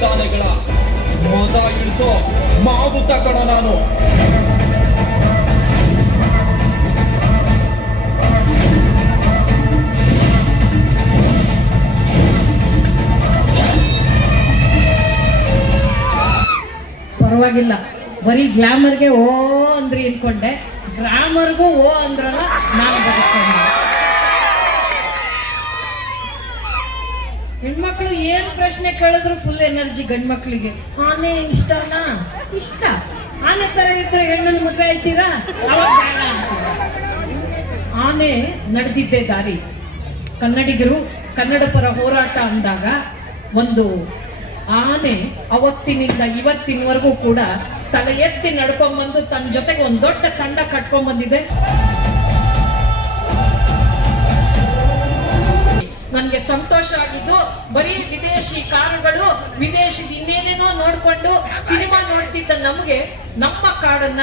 ರಾಜಧಾನಿಗಳ ಮತ ಇಳಿಸೋ ಮಾವುತ ಕಣ ನಾನು. ಪರವಾಗಿಲ್ಲ, ಬರೀ ಗ್ಲಾಮರ್ಗೆ ಓ ಅಂದ್ರಿ ಅನ್ಕೊಂಡೆ, ಗ್ರಾಮರ್ಗೂ ಓ ಅಂದ್ರಲ್ಲ, ನಾನು ಬದುಕೊಂಡೆ. ಹೆಣ್ಮಕ್ಳು ಏನ್ ಪ್ರಶ್ನೆ ಕೇಳಿದ್ರು ಫುಲ್ ಎನರ್ಜಿ. ಗಂಡ್ಮಕ್ಳಿಗೆ ಆನೆ ಇಷ್ಟನಾ? ಇಷ್ಟ. ಆನೆ ತರ ಇದ್ರೆ ಹೆಣ್ಣನ್ನು ಮದುವೆ ಆಯ್ತೀರಾ? ಅವಾಗ ಬೇಡ ಅಂತೀರಾ. ಆನೆ ನಡೆದಿದ್ದೆ ದಾರಿ. ಕನ್ನಡಿಗರು ಕನ್ನಡ ಪರ ಹೋರಾಟ ಅಂದಾಗ ಒಂದು ಆನೆ ಅವತ್ತಿನಿಂದ ಇವತ್ತಿನವರೆಗೂ ಕೂಡ ತಲೆ ಎತ್ತಿ ನಡ್ಕೊಂಡ್ಬಂದು ತನ್ನ ಜೊತೆಗೆ ಒಂದು ದೊಡ್ಡ ತಂಡ ಕಟ್ಕೊಂಡ್ಬಂದಿದೆ. ನನ್ಗೆ ಸಂತೋಷ ಆಗಿದ್ದು, ಬರೀ ವಿದೇಶಿ ಕಾರುಗಳು, ವಿದೇಶಿ ಇನ್ನೇನೇನೋ ನೋಡ್ಕೊಂಡು ಸಿನಿಮಾ ನೋಡ್ತಿದ್ದ ನಮ್ಗೆ ನಮ್ಮ ಕಾಡನ್ನ,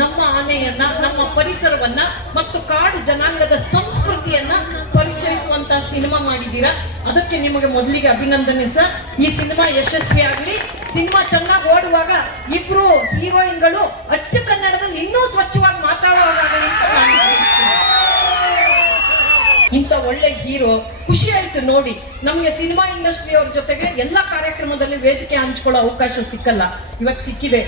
ನಮ್ಮ ಆನೆಯನ್ನ, ನಮ್ಮ ಪರಿಸರವನ್ನ ಮತ್ತು ಕಾಡು ಜನಾಂಗದ ಸಂಸ್ಕೃತಿಯನ್ನ ಪರಿಚಯಿಸುವಂತ ಸಿನಿಮಾ ಮಾಡಿದ್ದೀರಾ. ಅದಕ್ಕೆ ನಿಮಗೆ ಮೊದಲಿಗೆ ಅಭಿನಂದನೆ ಸರ್. ಈ ಸಿನಿಮಾ ಯಶಸ್ವಿ ಆಗ್ಲಿ. ಸಿನಿಮಾ ಚೆನ್ನಾಗಿ ಓಡುವಾಗ ಇಬ್ರು ಹೀರೋಯಿನ್ಗಳು ಅಚ್ಚ ಕನ್ನಡದಲ್ಲಿ ಇನ್ನೂ ಸ್ವಚ್ಛವಾಗಿ ಮಾತಾಡುವಾಗಲಿ ಅಂತ ಇಂಥ ಒಳ್ಳೆ ಹೀರೋ. ಖುಷಿ ಆಯ್ತು ನೋಡಿ. ನಮ್ಗೆ ಸಿನಿಮಾ ಇಂಡಸ್ಟ್ರಿ ಅವ್ರ ಜೊತೆಗೆ ಎಲ್ಲಾ ಕಾರ್ಯಕ್ರಮದಲ್ಲಿ ವೇದಿಕೆ ಹಂಚ್ಕೊಳ್ಳೋ ಅವಕಾಶ ಸಿಕ್ಕಲ್ಲ, ಇವತ್ತು ಸಿಕ್ಕಿದೆ.